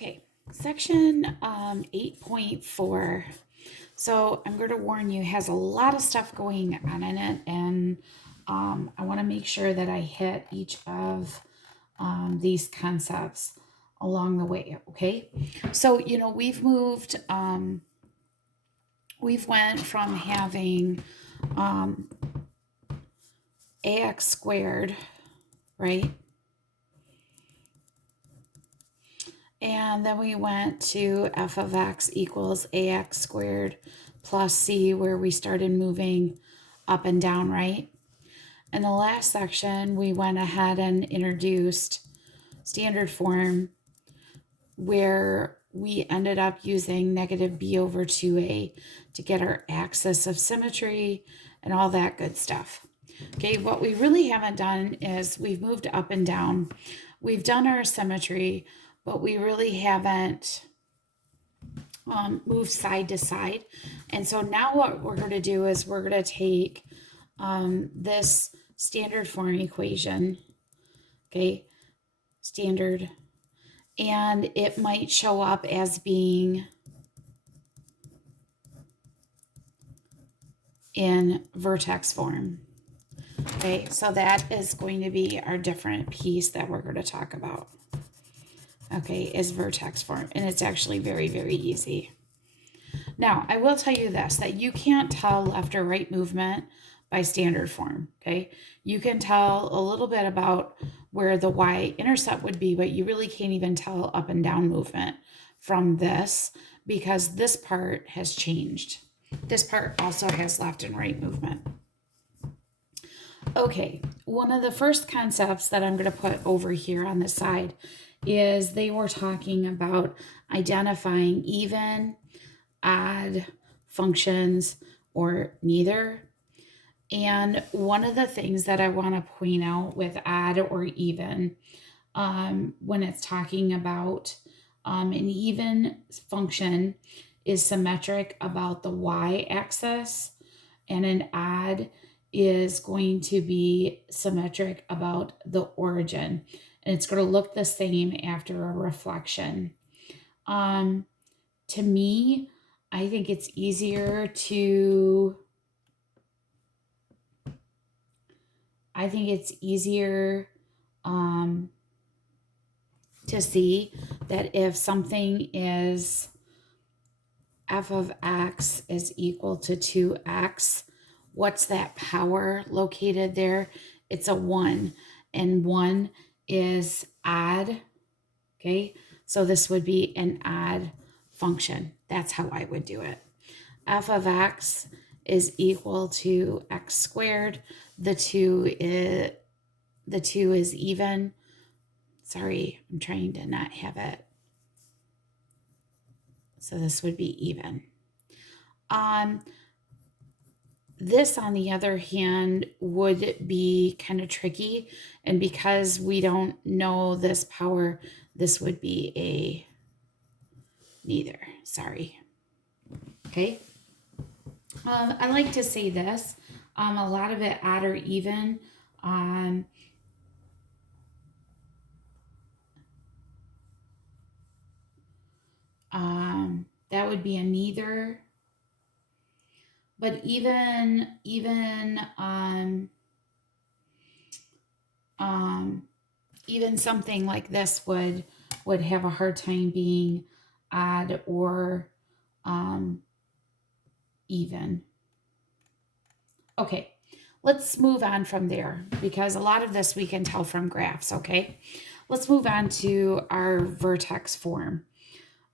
Okay, section 8.4. So I'm going to warn you, has a lot of stuff going on in it, and I want to make sure that I hit each of these concepts along the way. Okay, so we've moved, we've went from having ax squared, right? And then we went to f of x equals ax squared plus c, where we started moving up and down, right? In the last section, we went ahead and introduced standard form, where we ended up using negative b over 2a to get our axis of symmetry and all that good stuff. Okay, what we really haven't done is we've moved up and down. We've done our symmetry, but we really haven't moved side to side. And so now what we're going to do is we're going to take this standard form equation, okay, standard, and it might show up as being in vertex form. Okay, so that is going to be our different piece that we're going to talk about. Okay, is vertex form, and it's actually very, very easy. Now, I will tell you this, that you can't tell left or right movement by standard form, okay? You can tell a little bit about where the y-intercept would be, but you really can't even tell up and down movement from this, because this part has changed. This part also has left and right movement. Okay, one of the first concepts that I'm going to put over here on the side is they were talking about identifying even, odd functions, or neither. And one of the things that I want to point out with odd or even, when it's talking about an even function is symmetric about the y-axis, and an odd is going to be symmetric about the origin, and it's going to look the same after a reflection. To me, I think it's easier to to see that if something is f of x is equal to 2x, what's that power located there? It's a 1, and 1 is odd, okay? So this would be an odd function. That's how I would do it. F of x is equal to x squared. The 2 is even. Sorry, I'm trying to not have it. So this would be even. This, on the other hand, would be kind of tricky. And because we don't know this power, this would be a neither. Sorry. Okay. I like to say this. A lot of it odd or even. That would be a neither. But even something like this would have a hard time being odd or even. Okay, let's move on from there, because a lot of this we can tell from graphs, okay? Let's move on to our vertex form.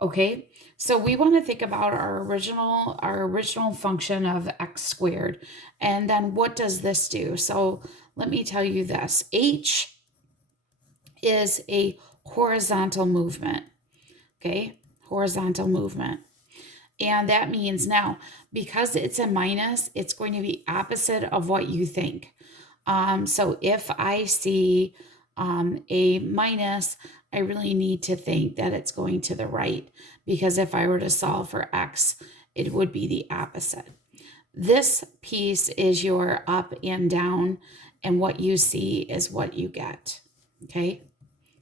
Okay, so we want to think about our original function of x squared, and then what does this do? So let me tell you this. H is a horizontal movement, okay? Horizontal movement. And that means now, because it's a minus, it's going to be opposite of what you think. So if I see a minus, I really need to think that it's going to the right, because if I were to solve for x, it would be the opposite. This piece is your up and down, and what you see is what you get. Okay,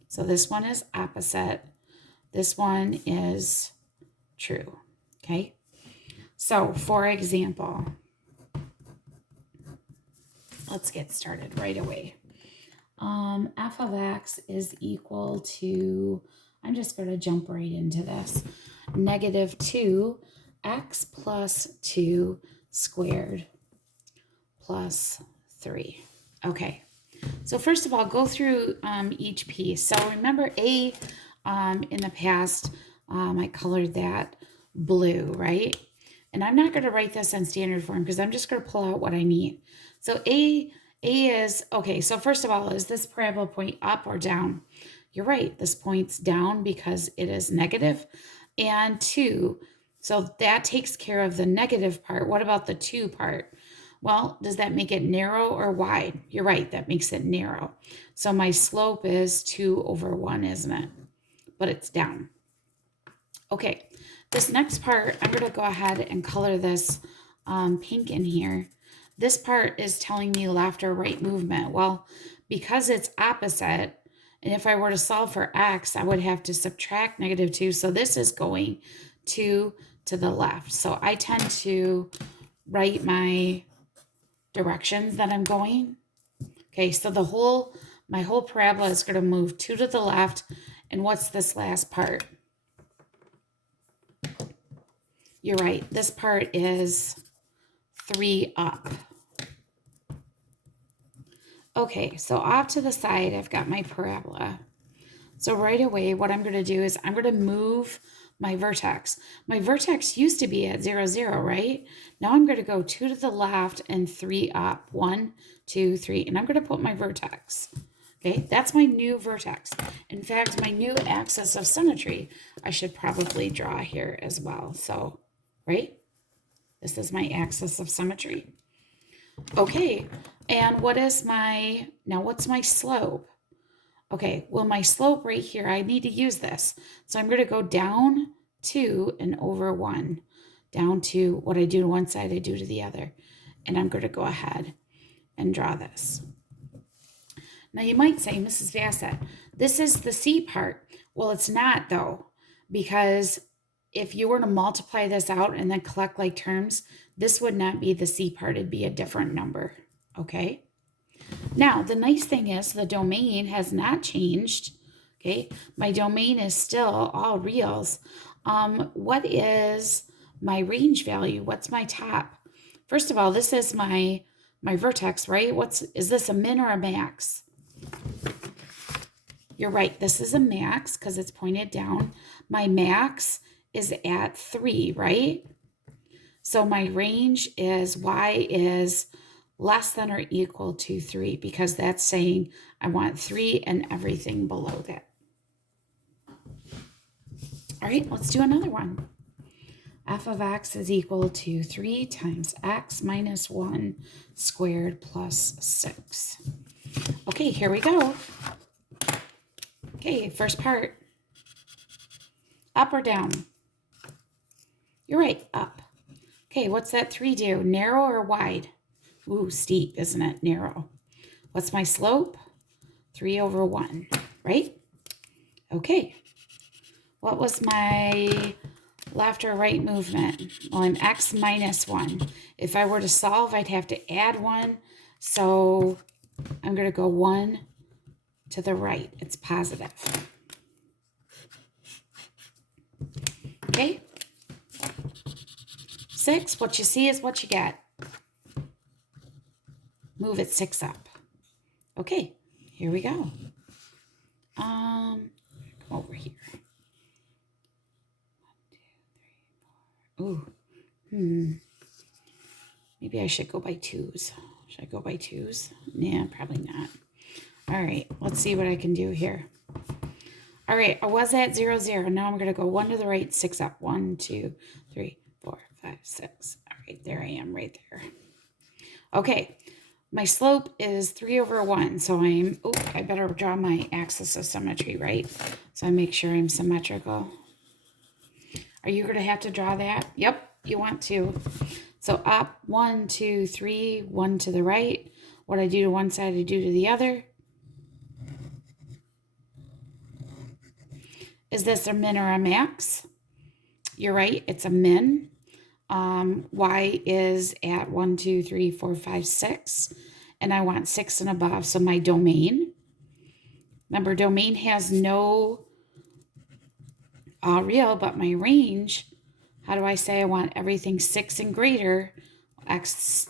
so this one is opposite. This one is true. Okay. So for example, let's get started right away. F of x is equal to, I'm just going to jump right into this, negative 2x plus 2 squared plus 3. Okay, so first of all, go through each piece. So remember A, in the past, I colored that blue, right? And I'm not going to write this in standard form because I'm just going to pull out what I need. So A is, okay, so first of all, is this parabola point up or down? You're right, this point's down because it is negative. And 2, so that takes care of the negative part. What about the 2 part? Well, does that make it narrow or wide? You're right, that makes it narrow. So my slope is 2 over 1, isn't it? But it's down. Okay, this next part, I'm going to go ahead and color this pink in here. This part is telling me left or right movement. Well, because it's opposite, and if I were to solve for x, I would have to subtract negative 2. So this is going 2 to the left. So I tend to write my directions that I'm going. Okay, so my whole parabola is going to move 2 to the left. And what's this last part? You're right, this part is 3 up. Okay, so off to the side, I've got my parabola. So right away, what I'm going to do is I'm going to move my vertex. My vertex used to be at 0, 0, right? Now I'm going to go 2 to the left and 3 up. 1, 2, 3. And I'm going to put my vertex. Okay, that's my new vertex. In fact, my new axis of symmetry, I should probably draw here as well. So, right? This is my axis of symmetry. Okay, and what's my slope? Okay, well, my slope right here, I need to use this. So I'm going to go down 2 and over 1. Down to what I do to one side, I do to the other. And I'm going to go ahead and draw this. Now you might say, Mrs. Bassett, this is the C part. Well, it's not though, because if you were to multiply this out and then collect like terms, this would not be the C part, it'd be a different number, okay? Now, the nice thing is the domain has not changed, okay? My domain is still all reals. What is my range value? What's my top? First of all, this is my vertex, right? Is this a min or a max? You're right, this is a max because it's pointed down. My max is at 3, right? So my range is y is less than or equal to 3 because that's saying I want 3 and everything below that. All right, let's do another one. F of x is equal to 3 times x minus 1 squared plus 6. Okay, here we go. Okay, first part. Up or down? You're right, up. Okay, what's that 3 do? Narrow or wide? Ooh, steep, isn't it? Narrow. What's my slope? 3 over 1, right? Okay. What was my left or right movement? Well, I'm x minus 1. If I were to solve, I'd have to add 1. So I'm going to go 1 to the right. It's positive. Okay? 6, what you see is what you get. Move it 6 up. Okay, here we go. Come over here. 1, 2, 3, 4. Maybe I should go by 2s. Should I go by 2s? Nah, probably not. All right, let's see what I can do here. All right, I was at 0, 0. Now I'm going to go 1 to the right, 6 up. 1, 2, 3, 4, 5, 6. All right, there I am right there. Okay, my slope is 3 over 1. So I better draw my axis of symmetry, right? So I make sure I'm symmetrical. Are you going to have to draw that? Yep, you want to. So up, 1, 2, 3, 1 to the right. What I do to one side, I do to the other. Is this a min or a max? You're right, it's a min. Y is at 1, 2, 3, 4, 5, 6. And I want 6 and above. So my domain, remember domain has no real, but my range, how do I say I want everything 6 and greater?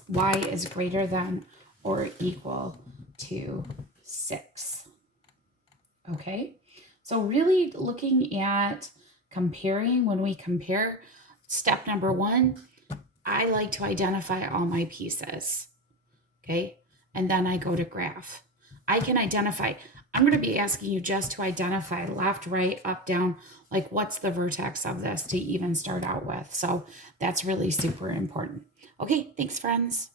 Y is greater than or equal to 6. Okay, so really looking at comparing, when we compare, step number 1, I like to identify all my pieces. Okay, and then I go to graph. I can identify, I'm going to be asking you just to identify left, right, up, down, like what's the vertex of this to even start out with. So that's really super important. Okay, thanks friends.